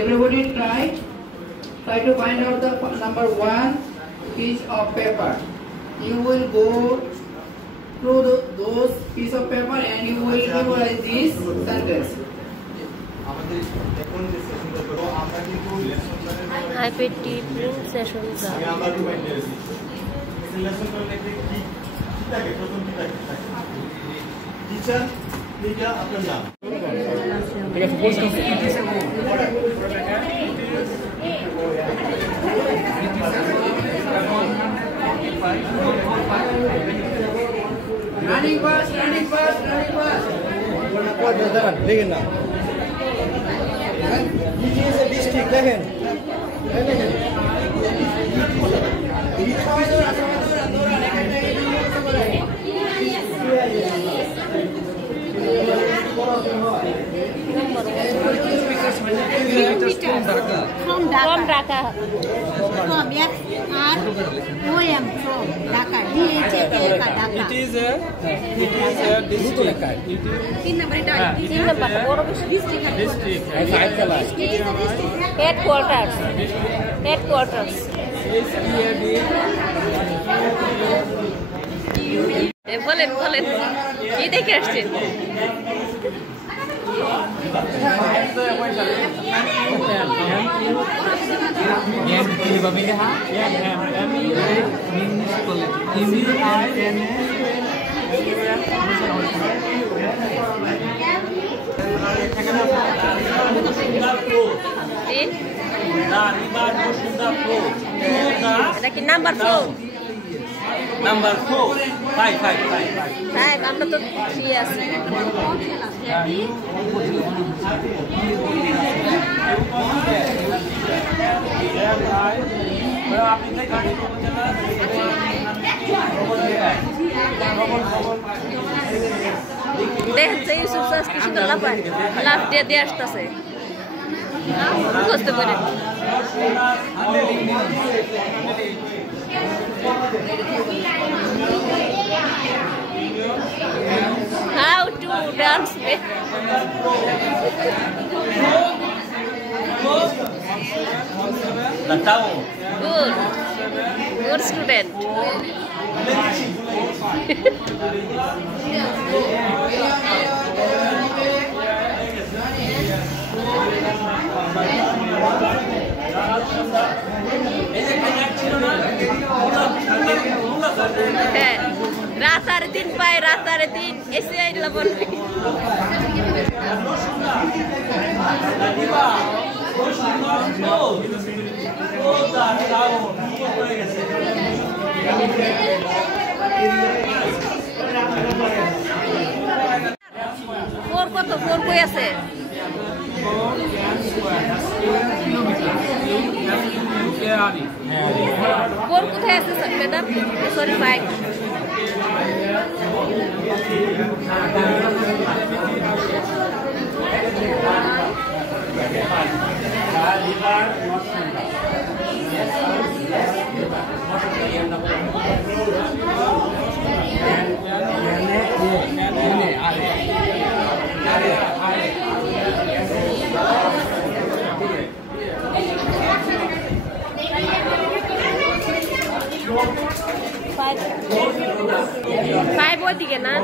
Everybody try to find out the number 1 piece of paper. You will go through those piece of paper and you will memorize this sentence. IPT sessions. Running fast. This is a district level. From Dhaka. From F-R-O-M, from Dhaka. Dhaka. It is a district. Headquarters. বলেন কি দেখে আসছেন? এটা কি number 4? Number 4. 5. আমরা তো 3 আছি। দেখছে ইউসুফ স্যার কি সুন্দর লাফ দিয়ে আসতেছে বুঝতে পারে। How to dance? The town. Good student. রাস্তার 3 পায় রাস্তার 3 এসে আইলা বলবি ফোর কই আছে? ফোর কোথায় আছে ম্যাডাম? সরি 5 5 ওদিকে না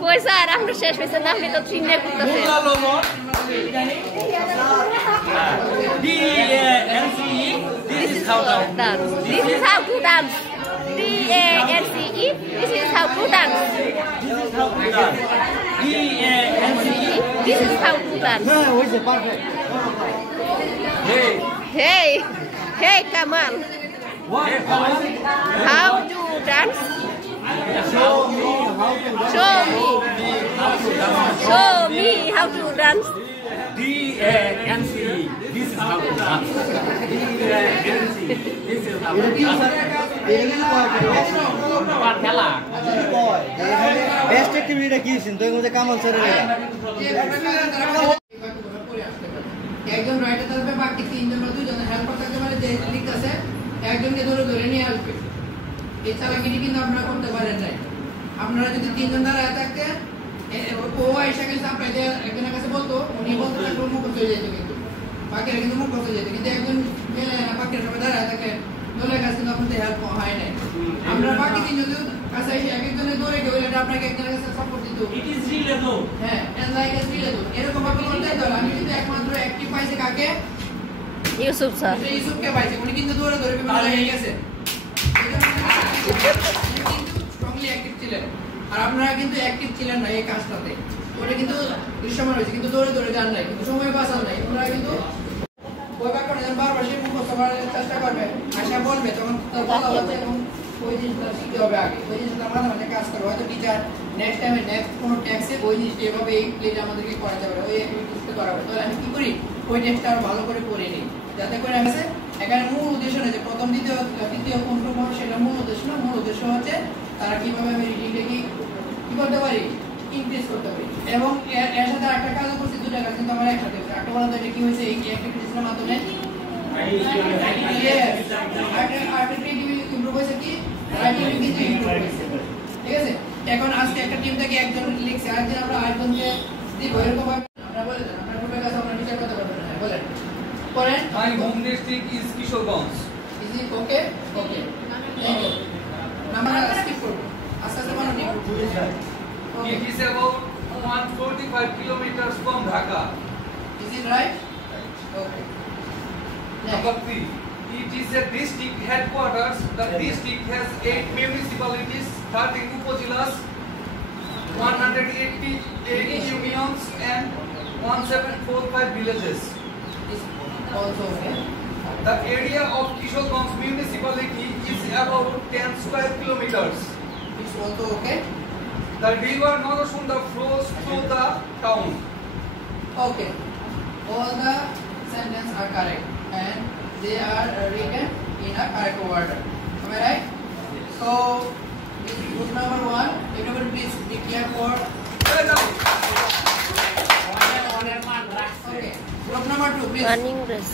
কই স্যার আমরা শেষ হয়েছে না? আপনি তো 3 নিয়ে করতেছেন। D-A-N-C-E. This is how to dance. This is how to dance. D-A-N-C-E. This is how to dance. D-A-N-C-E. This is how to dance. Hey, Kamal. What? How to dance? Show me how to dance. D-A-N-C-E. This is how to dance. D-A-N-C-E. This is how to dance. খেলা best অ্যাক্টিভিটিটা কি ছিল তোর মধ্যে কামাল স্যারের একজন writer থাকবে, বাকি তিনজন বা দুইজন হেল্পার থাকতে পারে, যে লিখতেছে একজনকে ধরে ধরে নিয়ে আসবে। এই চালাকিটি কিন্তু আপনারা করতে পারেন নাই। আপনারা যদি তিনজন দাঁড়ায় থাকতেন, ও আইসা কিন্তু আপনাদের একজনের কাছে বলতো, উনি বলতে থাকলে মুখস্থ হয়ে যেত, কিন্তু বাকিরা কিন্তু মুখস্থ হয়ে যেত। কিন্তু একজন বাকিরা সবাই দাঁড়ায় থাকলে দলের কাছে কিন্তু আপনাদের হেল্প হয় নাই। আমরা বাকি তিনজন কাছে এসে এক একজনের দৌড়ে গেলে আপনাকে একজনের কাছে সাপোর্ট দিত। হ্যাঁ, এরকম ভাবে করতে তো আমি কিন্তু একমাত্র অ্যাক্টিভ পাইছি কাকে? ইউসুফ স্যার। ইউসুফকে পাইছি, উনি কিন্তু দৌড়ে ধরে বিমান হয়ে গেছে। কিন্তু স্ট্রংলি অ্যাক্টিভ ছিলেন, আর আপনারা কিন্তু অ্যাক্টিভ ছিলেন না এই কাজটাতে। ওটা কিন্তু দৃশ্যমান হয়েছে, কিন্তু দৌড়ে ধরে যান নাই, কিন্তু সময় বাঁচান নাই। ওনারা কিন্তু ওই ব্যাপারে বারবার সে মুখস্থ করার চেষ্টা করবে, আশা বলবে, তখন তার বলা হচ্ছে এবং ওই জিনিসটা শিখতে হবে আগে। ওই জিনিসটা মাঝে মাঝে কাজ করবে। হয়তো টিচার নেক্সট টাইমে নেক্সট কোনো ট্যাক্সে ওই জিনিসটা এভাবে এই প্লেটা আমাদেরকে করাতে পারে, ওই অ্যাক্টিভিটিসটা করাবে। তাহলে আমি কি করি, ওই টেক্সটটা আরো ভালো করে পড়ে নিই, যাতে করে আমি এখানে মূল উদ্দেশ্য নেই যে প্রথম দ্বিতীয় কোনটা পড়ো, সেটা মূল উদ্দেশ্য না। মূল উদ্দেশ্য হচ্ছে তারা কিভাবে আমি রিডিংটা কি করতে পারি, ইনক্রিজ করতে পারি। এবং এর সাথে একটা কাজও করছি, দুটা কাজ কিন্তু আমার একসাথে হচ্ছে। একটা বলা যায় কি হয়েছে এই অ্যাক্টিভিটিসের মাধ্যমে ইমপ্রুভ হয়েছে, কি রাইটিং কিন্তু ইমপ্রুভ হয়েছে। ঠিক আছে, এখন আজকে একটা টিম থেকে একজন লিখছে, আজকে আমরা আরেকজনকে দিব, এরকম ভাবে আমরা বলে দেন। আপনার গ্রুপের কাছে আমরা বিচার করতে পারবেন না, বলেন করেন। My home district is Kishoreganj. Is it okay? Okay. Thank you. আমরা স্কিপ করব, আস্তে আস্তে বানাবো। Okay. It is about 145 kilometers from Dhaka. Is it right? Okay. Number 3. It is a district headquarters. The district has 8 municipalities, 13 upazilas, 188 unions and 1745 villages. Is also okay. The area of Kishoreganj municipality is about 10 square kilometers. It's also okay. The river Narasunda flows through the town. Okay. All the sentences are correct and they are written in a correct order. Am I right? So, this is group number 1. Everybody please declare for. Okay. Group number 2, please. Running race.